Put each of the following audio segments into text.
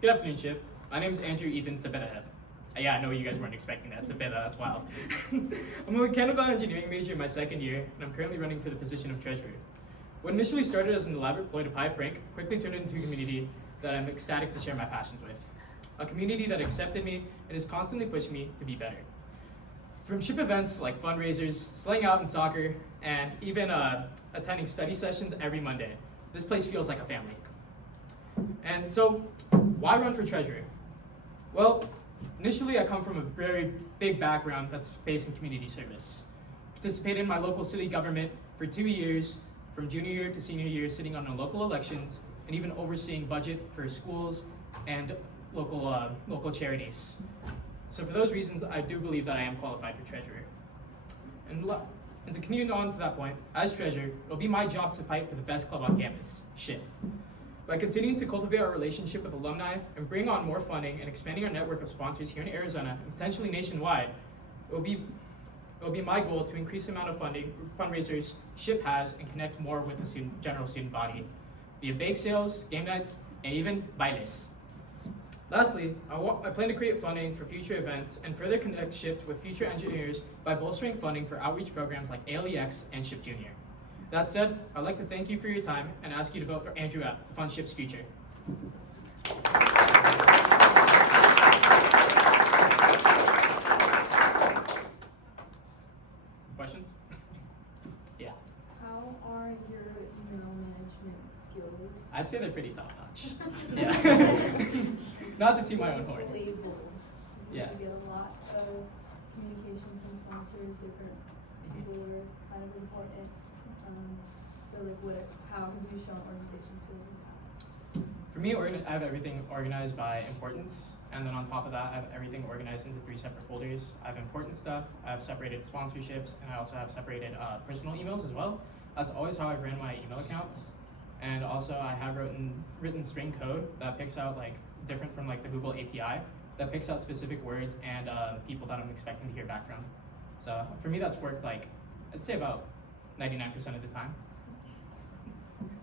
Good afternoon, Chip. My name is Andrew Ethan Sabetahep. Yeah, I know you guys weren't expecting that. Sabeta, that's wild. I'm a mechanical engineering major in my second year, and I'm currently running for the position of treasurer. What initially started as an elaborate ploy to pie Frank quickly turned into a community that I'm ecstatic to share my passions with. A community that accepted me and is constantly pushing me to be better. From SHPE events like fundraisers, slaying out in soccer, and even attending study sessions every Monday, this place feels like a family. And so, why run for treasurer? Well, initially I come from a very big background that's based in community service. Participated in my local city government for 2 years, from junior year to senior year, sitting on the local elections, and even overseeing budget for schools and local charities. So for those reasons, I do believe that I am qualified for treasurer. And to continue on to that point, as treasurer, it'll be my job to fight for the best club on campus, SHPE. By continuing to cultivate our relationship with alumni and bring on more funding and expanding our network of sponsors here in Arizona and potentially nationwide, it will be my goal to increase the amount of fundraisers SHPE has and connect more with the general student body via bake sales, game nights, and even bailes. Lastly, I plan to create funding for future events and further connect SHPE with future engineers by bolstering funding for outreach programs like ALEX and SHPE Junior. That said, I'd like to thank you for your time and ask you to vote for Andrew App to fund SHPE's future. Questions? Yeah. How are your email management skills? I'd say they're pretty top notch. Yeah. Not to toot my own horn. Labeled. Yeah. You get a lot of communication from sponsors, different people are kind of important. So like how have you shown organization skills in the past? For me, I have everything organized by importance, and then on top of that, I have everything organized into 3 separate folders. I have important stuff, I have separated sponsorships, and I also have separated personal emails as well. That's always how I've ran my email accounts. And also I have written string code that picks out like different from like the Google API, that picks out specific words and people that I'm expecting to hear back from. So for me, that's worked like, I'd say about 99% of the time.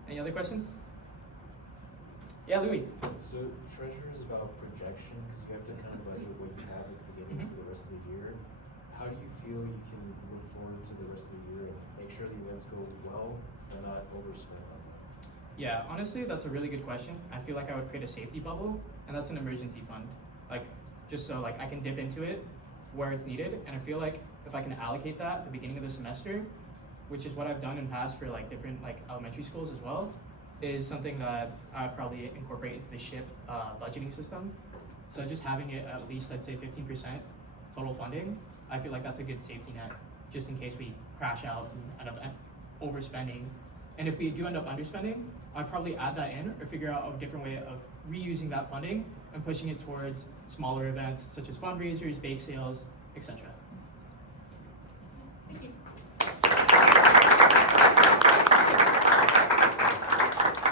Any other questions? Yeah, Louis. So treasurer is about projection because you have to kind of budget what you have at the beginning for the rest of the year. How do you feel you can look forward to the rest of the year and make sure the events go well and not overspend on them? Yeah, honestly, that's a really good question. I feel like I would create a safety bubble, and that's an emergency fund. Like, just so like I can dip into it where it's needed, and I feel like if I can allocate that at the beginning of the semester, which is what I've done in past for like different like elementary schools as well, is something that I'd probably incorporate into the SHPE budgeting system. So just having it at least, I'd say 15% total funding, I feel like that's a good safety net, just in case we crash out and end up overspending. And if we do end up underspending, I'd probably add that in or figure out a different way of reusing that funding and pushing it towards smaller events such as fundraisers, bake sales, etc.